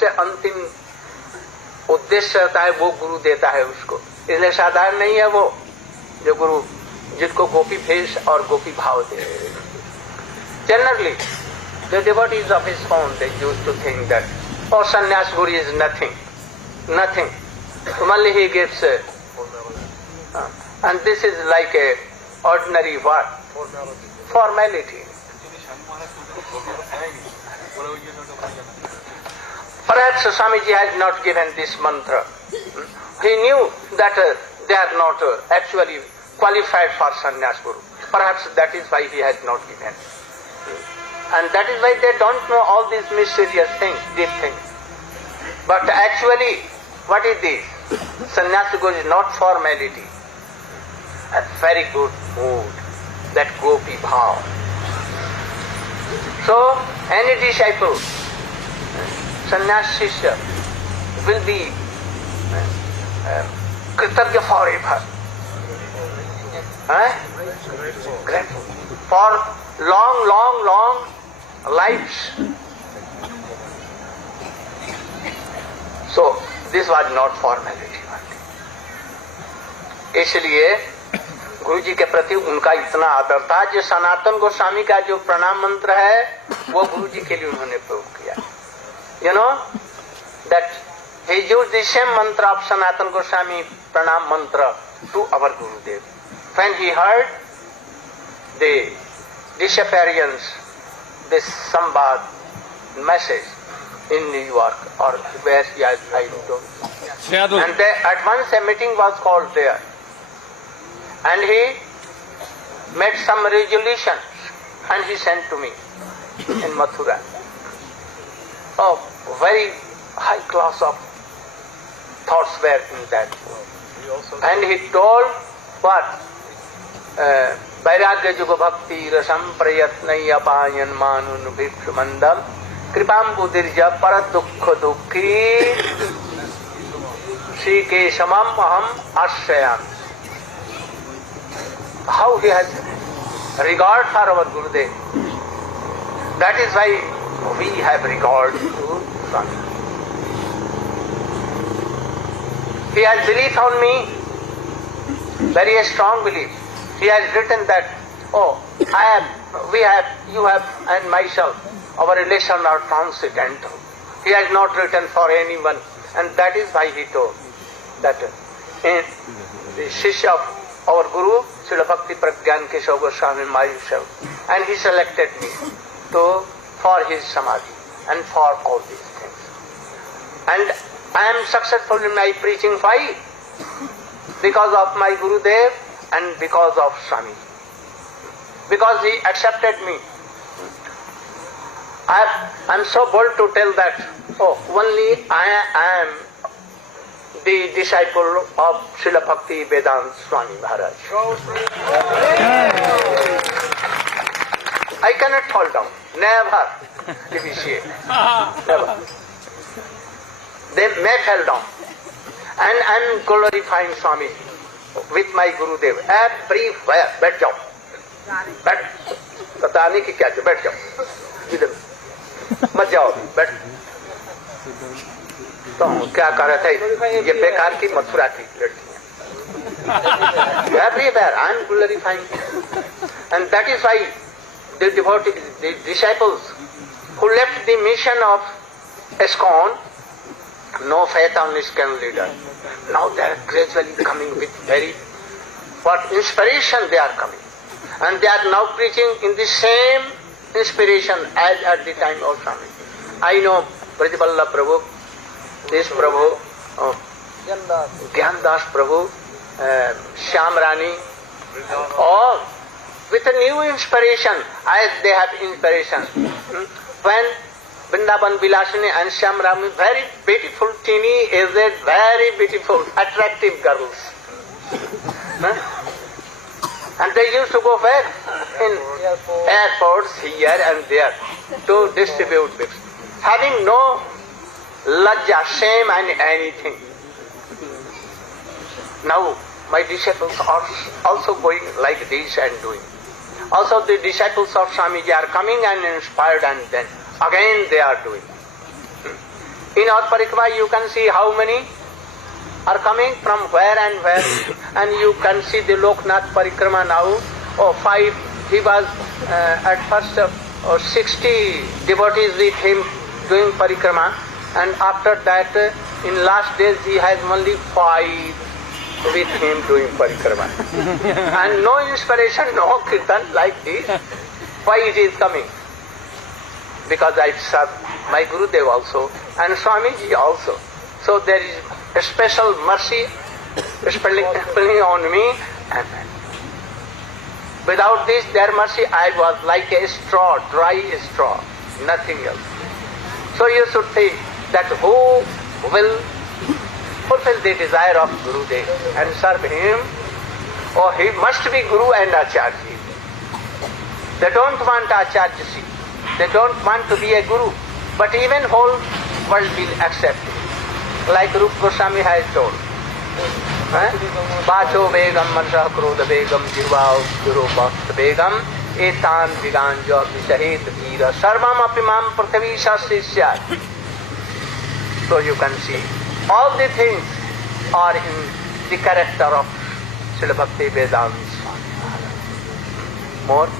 सबसे अंतिम उद्देश्य रहता है वो गुरु देता है उसको। इसलिए साधारण नहीं है वो जो गुरु जिसको गोपी भेष और गोपी भाव दे। Generally the devotees of ISKCON, they used to think that, oh, sannyas guru is nothing. Only he gives, and this is like a ordinary what? Formality. Perhaps Swamiji has not given this mantra. He knew that they are not actually qualified for sannyas guru. Perhaps that is why he has not given. And that is why they don't know all these mysterious things, deep things. But actually, what is this? Sannyas guru is not formality. A very good mood, that gopi bhav. So, any disciple, sannyas shishya, will be kritagya forever. Grateful. For long lives. So, this was not formality. इसलिए गुरु जी के प्रति उनका इतना आदर था। जो सनातन गोस्वामी का जो प्रणाम मंत्र है वो गुरु जी के लिए उन्होंने प्रयोग किया। You know that he used the same mantra of Sanatana Goswami pranam mantra to our Gurudev. When he heard the disappearance, this Sambad message in New York or where he has, I don't know. And at once a meeting was called there. And he made some resolutions and he sent to me in Mathura. Oh, very high class of thoughts were in that. And he told what? वैराग्य जुग भक्ति रसम प्रयत्न अपायन मानुन भिक्षु मंडल कृपाम्बुदिर्ज पर दुख दुखी श्री केशमम अहम आश्रयामि. How he has regard for our Gurudev. That is why we have regard to Swami. He has belief on me, very strong belief. He has written that, oh, you have, and myself, our relations are transcendental. He has not written for anyone, and that is why he told that in the Shishya of our Guru, Srila Bhakti Pragyan Keshav Goswami myself, and he selected me for his samadhi and for all these things. And I am successful in my preaching. Why? Because of my Gurudev and because of Swami. Because he accepted me. I am so bold to tell that, only I am the disciple of Srila Bhakti Vedanta Swami Maharaj. I cannot fall down, never depreciate, never. They may fall down. And I am glorifying Swami with my Gurudev everywhere. बैठ जाओ, बैठ, बताने की क्या है, बैठ जाओ, इधर मत जाओ, बैठ. तो क्या कर रहे थे, ये बेकार की मथुरा की लड़कियां. Everywhere I am glorifying, and that is why the devotees, the disciples who left the mission of ISKCON, no faith on ISKCON leader. Now they are gradually coming with very inspiration they are coming, and they are now preaching in the same inspiration as at the time of Swami. I know Brajaballa Prabhu, this Prabhu, Gyandas Prabhu, Shyam Rani, all with a new inspiration as they have inspiration. When Vrindavan Vilasini and Shyam Rani, very beautiful, teeny, aged, very beautiful, attractive girls. And they used to go where? In airports here and there to distribute books, having no lajja, shame and anything. Now my disciples are also going like this and doing. Also the disciples of Swamiji are coming and inspired, and then again they are doing. In our Parikrama you can see how many are coming from where and where, and you can see the Loknath Parikrama now. 5, he was at first 60 devotees with him doing Parikrama, and after that in last days he has only 5 with him doing Parikrama. And no inspiration, no kirtan like this. Why it is coming? Because I serve my Gurudev also and Swamiji also. So there is a special mercy spilling on me, and without this their mercy I was like a straw, dry straw, nothing else. So you should think that who will fulfill the desire of Gurudev and serve him, or he must be Guru and Acharya. They don't want Acharya, they don't want to be a Guru, but even whole world will accept it. Like Rupa Goswami has told. Vacho Begam Mansah Krodha Begam Jirvao Guru Bhakta Begam Etan Viganja Vishahet Veera Sarvam Apimam Prithvi Shasishyat. So you can see all the things are in the character of Srila Bhakti Vedanta Swami. More